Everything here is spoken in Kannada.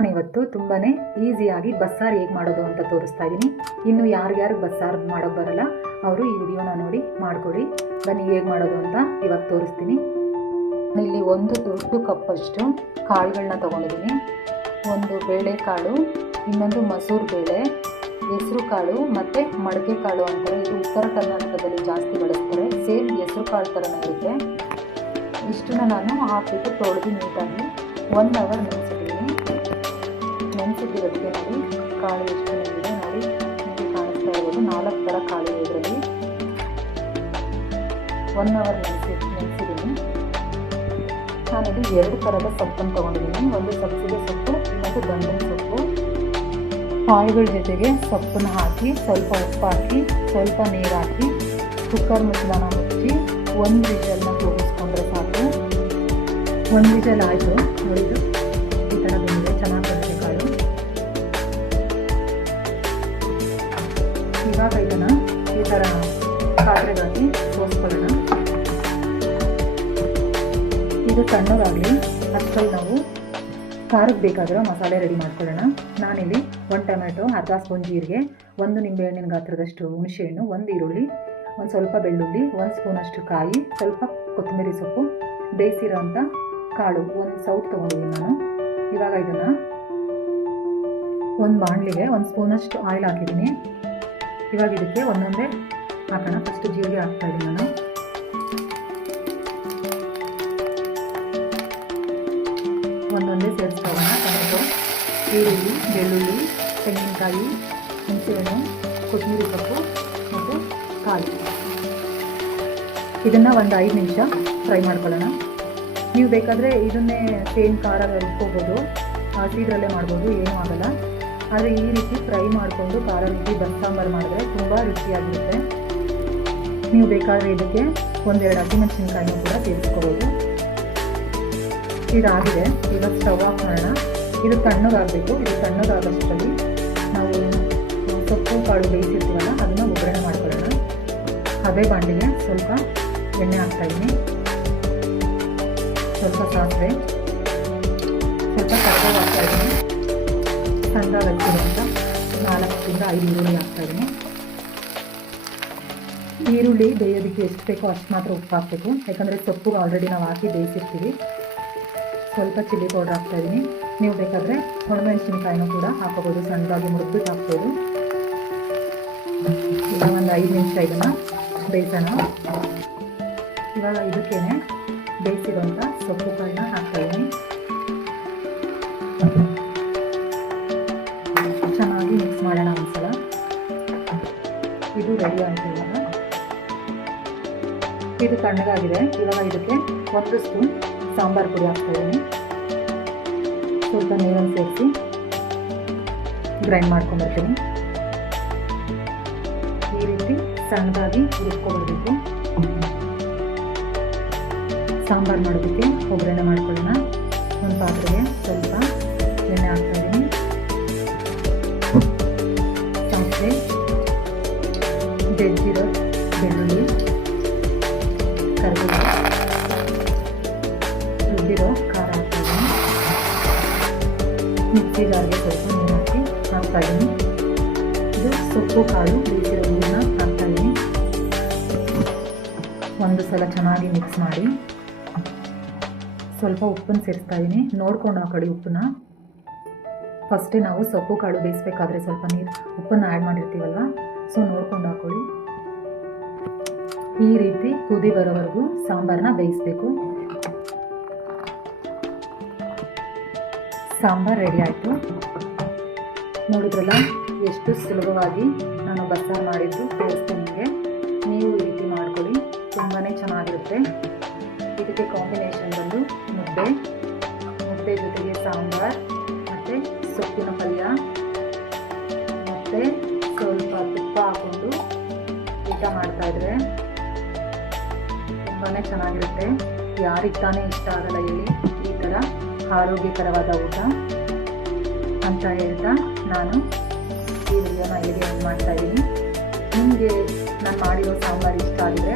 ನಾನಿವತ್ತು ತುಂಬಾ ಈಸಿಯಾಗಿ ಬಸ್ಸಾರು ಹೇಗೆ ಮಾಡೋದು ಅಂತ ತೋರಿಸ್ತಾ ಇದ್ದೀನಿ ಇನ್ನು ಯಾರ್ಯಾರು ಬಸ್ಸಾರು ಮಾಡೋಕ್ಕೆ ಬರಲ್ಲ, ಅವರು ಈ ವಿಡಿಯೋನ ನೋಡಿ ಮಾಡಿಕೊಡಿ ಬನ್ನಿ ಹೇಗೆ ಮಾಡೋದು ಅಂತ ಇವಾಗ ತೋರಿಸ್ತೀನಿ. ಇಲ್ಲಿ ಒಂದು ದೊಡ್ಡ ಕಪ್ಪಷ್ಟು ಕಾಳುಗಳನ್ನ ತೊಗೊಂಡಿದ್ದೀನಿ ಒಂದು ಬೇಳೆಕಾಳು ಇನ್ನೊಂದು ಮಸೂರು ಬೇಳೆ, ಹೆಸರು ಕಾಳು ಮತ್ತು ಮಡಕೆ ಕಾಳು ಅಂತಾರೆ ಇದು ಉತ್ತರ ಕರ್ನಾಟಕದಲ್ಲಿ ಜಾಸ್ತಿ ಬಳಸ್ತಾರೆ. ಸೇಮ್ ಹೆಸರು ಕಾಳು ಥರನೇ ಇರುತ್ತೆ. ಇಷ್ಟನ್ನ ನಾನು ಹಾಕಿಬಿಟ್ಟು ತೊಳೆದು ನೀಟಾಗಿ ಒನ್ ಅವರ್ ನೆನೆಸಿದ್ದೀನಿ ನೆನೆಸಿಟ್ಟಿರೋದಕ್ಕೆ ನೋಡಿ ಕಾಳು ಎಷ್ಟು ನೀರಿದೆ ನೋಡಿ, ನಿಮಗೆ ಕಾಣಿಸ್ತಾ ಇರ್ಬೋದು ನಾಲ್ಕು ಥರ ಕಾಳು ಇದೆ ಇದರಲ್ಲಿ. ಒನ್ ಅವರ್ ನೆನೆಸಿ, ನೆನೆಸಿದ್ದೀನಿ. ನಾನಿಲ್ಲಿ ಎರಡು ಥರದ ಸೊಪ್ಪನ್ನು ತೊಗೊಂಡಿದ್ದೀನಿ. ಒಂದು ಸಬ್ಸಿಗೆ ಸೊಪ್ಪು ಮತ್ತು ಗಂಡನ ಸೊಪ್ಪು. ಕಾಳುಗಳ ಜೊತೆಗೆ ಸೊಪ್ಪನ್ನು ಹಾಕಿ, ಸ್ವಲ್ಪ ಉಪ್ಪು ಹಾಕಿ, ಸ್ವಲ್ಪ ನೀರು ಹಾಕಿ, ಕುಕ್ಕರ್ ಮುಚ್ಚಳನ ಮುಚ್ಚಿ, ಒಂದು ವಿಷಲ್ನ ಕೂಗಿಸ್ಕೊಂಡ್ರೆ ಸಾಕು. ಒಂದು ವಿಷಲ್ ಆಯಿತು. ನೋಡಿದ್ದು? ಇವಾಗ ಇದನ್ನು ಈ ಥರ ಪಾತ್ರೆಗಾಗಿ ಸೋಸ್ಕೊಳ್ಳೋಣ. ಇದು ತಣ್ಣಗಾಗಲಿ ಅಷ್ಟರಲ್ಲಿ ನಾವು ಖಾರಕ್ಕೆ ಬೇಕಾಗಿರೋ ಮಸಾಲೆ ರೆಡಿ ಮಾಡ್ಕೊಳ್ಳೋಣ. ನಾನಿಲ್ಲಿ ಒಂದು ಟೊಮೆಟೊ ಅರ್ಧ ಸ್ಪೂನ್ ಜೀರಿಗೆ, ಒಂದು ನಿಂಬೆಹಣ್ಣಿನ ಗಾತ್ರದಷ್ಟು ಹುಣಸೆಹಣ್ಣು, ಒಂದು ಈರುಳ್ಳಿ, ಒಂದು ಸ್ವಲ್ಪ ಬೆಳ್ಳುಳ್ಳಿ, ಒಂದು ಸ್ಪೂನಷ್ಟು ಕಾಯಿ, ಸ್ವಲ್ಪ ಕೊತ್ತಂಬರಿ ಸೊಪ್ಪು, ಬೇಯಿಸಿರೋಂಥ ಕಾಳು, ಒಂದು ಸೌಟ್ ತೊಗೊಂಡಿದ್ದೀನಿ ನಾನು. ಇವಾಗ ಇದನ್ನು ಒಂದು ಬಾಣಲಿಗೆ ಒಂದು ಸ್ಪೂನಷ್ಟು ಆಯಿಲ್ ಹಾಕಿದ್ದೀನಿ. ಇವಾಗ ಇದಕ್ಕೆ ಒಂದೊಂದೇ ಹಾಕೋಣ ಫಸ್ಟ್ ಜೀರಿಗೆ ಹಾಕ್ತಾ ಇದ್ದೀನಿ ನಾನು. ಒಂದೊಂದೇ ಸೇರಿಸ್ಕೊಳ್ಳೋಣ. ಟೊಮೆಟೊ ಈರುಳ್ಳಿ, ಬೆಳ್ಳುಳ್ಳಿ, ತೆಂಗಿನಕಾಯಿ, ಹುಣಸೆಹಣ್ಣು, ಕೊತ್ತಂಬರಿ ಸೊಪ್ಪು ಮತ್ತು ಕಾಯಿ. ಇದನ್ನು ಒಂದು ಐದು ನಿಮಿಷ ಫ್ರೈ ಮಾಡ್ಕೊಳ್ಳೋಣ. ನೀವು ಬೇಕಾದರೆ ಇದನ್ನೇ ಸೇಮ್ ಖಾರ ಇಟ್ಕೋಬೋದು ಹಸಿದ್ರಲ್ಲೇ ಮಾಡ್ಬೋದು, ಏನೂ ಆಗಲ್ಲ. ಆದರೆ ಈ ರೀತಿ ಫ್ರೈ ಮಾಡಿಕೊಂಡು ಖಾರ ರುಬ್ಬಿ ಬಸ್ಸಾಂಬಾರು ಮಾಡಿದ್ರೆ ತುಂಬ ರುಚಿಯಾಗಿರುತ್ತೆ. ನೀವು ಬೇಕಾದರೆ ಇದಕ್ಕೆ ಒಂದೆರಡು ಹಸಿಮೆಣಸಿನ್ಕಾಯಿನೂ ಕೂಡ ಸೇರಿಸ್ಕೋಬೋದು. ಇದಾಗಿದೆ. ಈಗ ಸ್ಟವ್ ಆಫ್ ಮಾಡೋಣ. ಇದು ತಣ್ಣಗಾಗಬೇಕು. ಇದು ತಣ್ಣಗಾಗಷ್ಟರಲ್ಲಿ ನಾವು ಸೊಪ್ಪು, ಕಾಳು ಬೇಯಿಸಿರ್ತೀವಲ್ಲ, ಅದನ್ನು ಒಗ್ಗರಣೆ ಮಾಡ್ಕೊಳ್ಳೋಣ. ಅದೇ ಬಾಂಡಿಗೆ ಸ್ವಲ್ಪ ಎಣ್ಣೆ ಹಾಕ್ತಾಯಿದ್ದೀನಿ ಸ್ವಲ್ಪ ಸಾಸಿವೆ. ಸಣ್ಣದಾಗಿ ಹಚ್ಚಿರುವಂಥ ನಾಲ್ಕರಿಂದ ಐದು ಈರುಳ್ಳಿ ಹಾಕ್ತಾಯಿದ್ದೀನಿ ಈರುಳ್ಳಿ ಬೇಯೋದಕ್ಕೆ ಎಷ್ಟು ಬೇಕೋ ಅಷ್ಟು ಮಾತ್ರ ಉಪ್ಪು ಹಾಕಬೇಕು. ಯಾಕಂದರೆ ಸೊಪ್ಪು ಆಲ್ರೆಡಿ ನಾವು ಹಾಕಿ ಬೇಯಿಸಿರ್ತೀವಿ. ಸ್ವಲ್ಪ ಚಿಲ್ಲಿ ಪೌಡರ್ ಹಾಕ್ತಾಯಿದ್ದೀನಿ ನೀವು ಬೇಕಾದರೆ ಒಣಮೆಣಸಿನ್ಕಾಯಿನೂ ಕೂಡ ಹಾಕೋಬೋದು ಸಣ್ಣದಾಗಿ ಮುರಿದ್ಬಿಟ್ಟು ಹಾಕ್ಬೋದು. ಈಗ ಒಂದು ಐದು ನಿಮಿಷ ಇದನ್ನು ಬೇಯಿಸೋಣ. ಇವಾಗ ಇದಕ್ಕೇನೆ ಬೇಯಿಸಿರೋಂಥ ಸೊಪ್ಪು ಕಾಳನ್ನ ಇದು ತಣ್ಣಗಾಗಿದೆ. ಇವಾಗ ಇದಕ್ಕೆ ಒಂದು ಸ್ಪೂನ್ ಸಾಂಬಾರು ಪುಡಿ ಹಾಕ್ತಾಯಿದ್ದೀನಿ ಸ್ವಲ್ಪ ನೀರನ್ನು ಸೇರಿಸಿ ಗ್ರೈಂಡ್ ಮಾಡ್ಕೊಂಡ್ಬರ್ತೀನಿ ಈ ರೀತಿ ಸಣ್ಣದಾಗಿ ಹುರ್ಕೊಬರ್ಬೇಕು ಸಾಂಬಾರು ಮಾಡೋದಕ್ಕೆ ಒಗ್ಗರಣೆ ಮಾಡ್ಕೊಳ್ಳೋಣ. ಒಂದು ಪಾತ್ರೆಗೆ ಸ್ವಲ್ಪ ಎಣ್ಣೆ ಹಾಕ್ತಾಯಿದ್ದೀನಿ ಸಾಸಿವೆ ಜಜ್ಜಿರೋ ಬೆಳ್ಳುಳ್ಳಿ ಕರಿಬೇವು ರುಬ್ಬಿರೋ ಖಾರ ಹಾಕಿದ್ದೀನಿ ಮಿಕ್ಸಿ ಸ್ವಲ್ಪ ನೀರು ಹಾಕಿ ಹಾಕ್ತಾಯಿದ್ದೀನಿ ಇದು ಸೊಪ್ಪು ಕಾಳು ಬೇಯಿಸಿರೋ ನೀರನ್ನ ಹಾಕ್ತಾಯಿದ್ದೀನಿ ಒಂದು ಸಲ ಚೆನ್ನಾಗಿ ಮಿಕ್ಸ್ ಮಾಡಿ ಸ್ವಲ್ಪ ಉಪ್ಪನ್ನು ಸೇರಿಸ್ತಾ ಇದ್ದೀನಿ ನೋಡ್ಕೊಂಡು ಹಾಕೊಳ್ಳಿ ಉಪ್ಪನ್ನ ಫಸ್ಟೇ ನಾವು ಸೊಪ್ಪು ಕಾಳು ಬೇಯಿಸ್ಬೇಕಾದ್ರೆ ಸ್ವಲ್ಪ ನೀರು ಉಪ್ಪನ್ನು ಆ್ಯಡ್ ಮಾಡಿರ್ತೀವಲ್ವ ಸೊ ನೋಡ್ಕೊಂಡು ಹಾಕೊಳ್ಳಿ. ಈ ರೀತಿ ಕುದಿ ಬರೋವರೆಗೂ ಸಾಂಬಾರನ್ನ ಬೇಯಿಸಬೇಕು. ಸಾಂಬಾರು ರೆಡಿ ಆಯಿತು. ನೋಡಿದ್ರಲ್ಲ, ಎಷ್ಟು ಸುಲಭವಾಗಿ ನಾನು ಬಸ್ಸಾರು ಮಾಡಿದ್ದು ತೋರಿಸ್ತೇನೆ ನಿಮಗೆ. ನೀವು ಈ ರೀತಿ ಮಾಡ್ಕೊಳ್ಳಿ ತುಂಬಾ ಚೆನ್ನಾಗಿರುತ್ತೆ. ಇದಕ್ಕೆ ಕಾಂಬಿನೇಷನ್ ಬಂದು ಮುದ್ದೆ. ಮುದ್ದೆ ಜೊತೆಗೆ ಸಾಂಬಾರು, ಮತ್ತು ಸೊಪ್ಪಿನ ಪಲ್ಯ. ಮತ್ತು ಸ್ವಲ್ಪ ತುಪ್ಪ ಹಾಕ್ಕೊಂಡು ಊಟ ಮಾಡ್ತಾಯಿದ್ರೆ ತುಂಬಾ ಚೆನ್ನಾಗಿರುತ್ತೆ. ಯಾರಿಗೆ ತಾನೇ ಇಷ್ಟ ಆಗಲ್ಲ ಹೇಳಿ ಈ ಥರ ಆರೋಗ್ಯಕರವಾದ ಊಟ ಅಂತ ಹೇಳ್ತಾ ನಾನು ಈ ವಿಡಿಯೋನ ಇಲ್ಲಿಗೆ ಮಾಡ್ತಾ ಇದ್ದೀನಿ. ನಿಮಗೆ ನಾನು ಮಾಡಿರೋ ಸಾಂಬಾರು ಇಷ್ಟ ಆಗಿದ್ರೆ